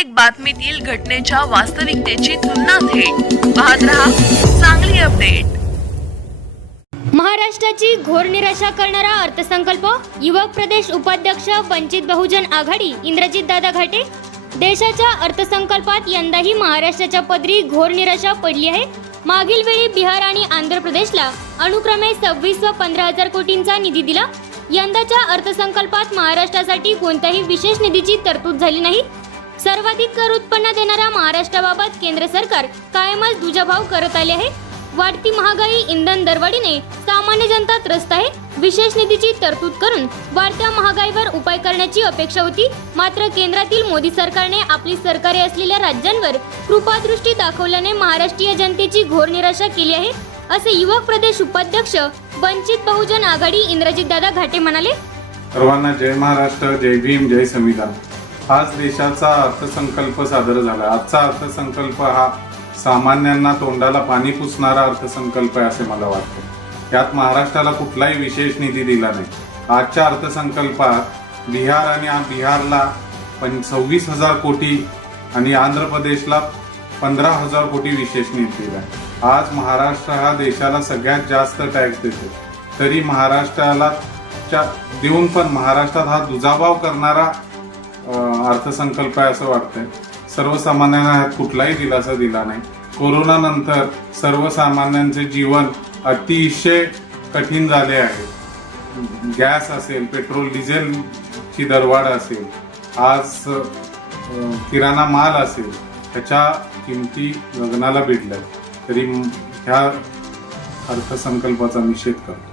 प्रत्येक बातमीतील घटनेच्या वास्तविकतेची तुलना थेट पाहत रहा चांगली अपडेट। महाराष्ट्राची घोर निराशा करणारा अर्थसंकल्प। युवक प्रदेश उपाध्यक्ष वंचित बहुजन आघाडी इंद्रजितदादा घाटे। देशाच्या अर्थसंकल्पात यंदाही महाराष्ट्राच्या पदरी घोर निराशा पडली आहे। मागील वेळी बिहार आणि आंध्र प्रदेशला अनुक्रमे 26 व 15,000 कोटींचा निधी दिला। यंदाच्या अर्थसंकल्पात महाराष्ट्रासाठी कोणत्याही विशेष निधीची तरतूद झाली नाही। सर्वाधिक कर उत्पन्न देणाऱ्या महाराष्ट्राबाबत केंद्र सरकार कायमच दुजाभाव करत आले आहे। वाढती महागाई, इंधन दरवाढीने सामान्य जनता त्रस्त आहे। विशेष निधीची तरतूद करून वाढत्या महागाईवर उपाय करण्याची अपेक्षा होती, मात्र केंद्रातील मोदी सरकारने आपली सरकारे असलेल्या राज्यांवर कृपादृष्टी दाखवल्याने महाराष्ट्रीय जनतेची घोर निराशा केली आहे, असे युवक प्रदेश उपाध्यक्ष वंचित बहुजन आघाडी इंद्रजितदादा घाटे म्हणाले। सर्वांना जय महाराष्ट्र, जय भीम, जय संविधान। आज देशाचा अर्थसंकल्प सादर झाला। आजचा अर्थसंकल्प हा सामान्यांना तोंडाला पाणी पुसणारा अर्थसंकल्प आहे असे मला वाटते। यात महाराष्ट्राला कुठलाही विशेष निधी दिला नाही। आजच्या अर्थसंकल्पात बिहारला 26,000 कोटी आणि आंध्र प्रदेशला 15,000 कोटी विशेष निधी दिला। आज महाराष्ट्र हा देशाला सगळ्यात जास्त टॅक्स देतो, तरी महाराष्ट्राला देऊन पण महाराष्ट्रात हा दुजाभाव करणारा अर्थसंकल्प आहे असं वाटतंय। सर्वसामान्यांना ह्यात कुठलाही दिलासा दिला नाही। कोरोना नंतर सर्वसामान्यांचे जीवन अतिशय कठीण झाले आहे। गॅस असेल, पेट्रोल डिझेलची दरवाढ असेल, आज किराणा माल असेल, त्याच्या किमती गगनाला भिडल्या, तरी ह्या अर्थसंकल्पाचा निषेध करतो।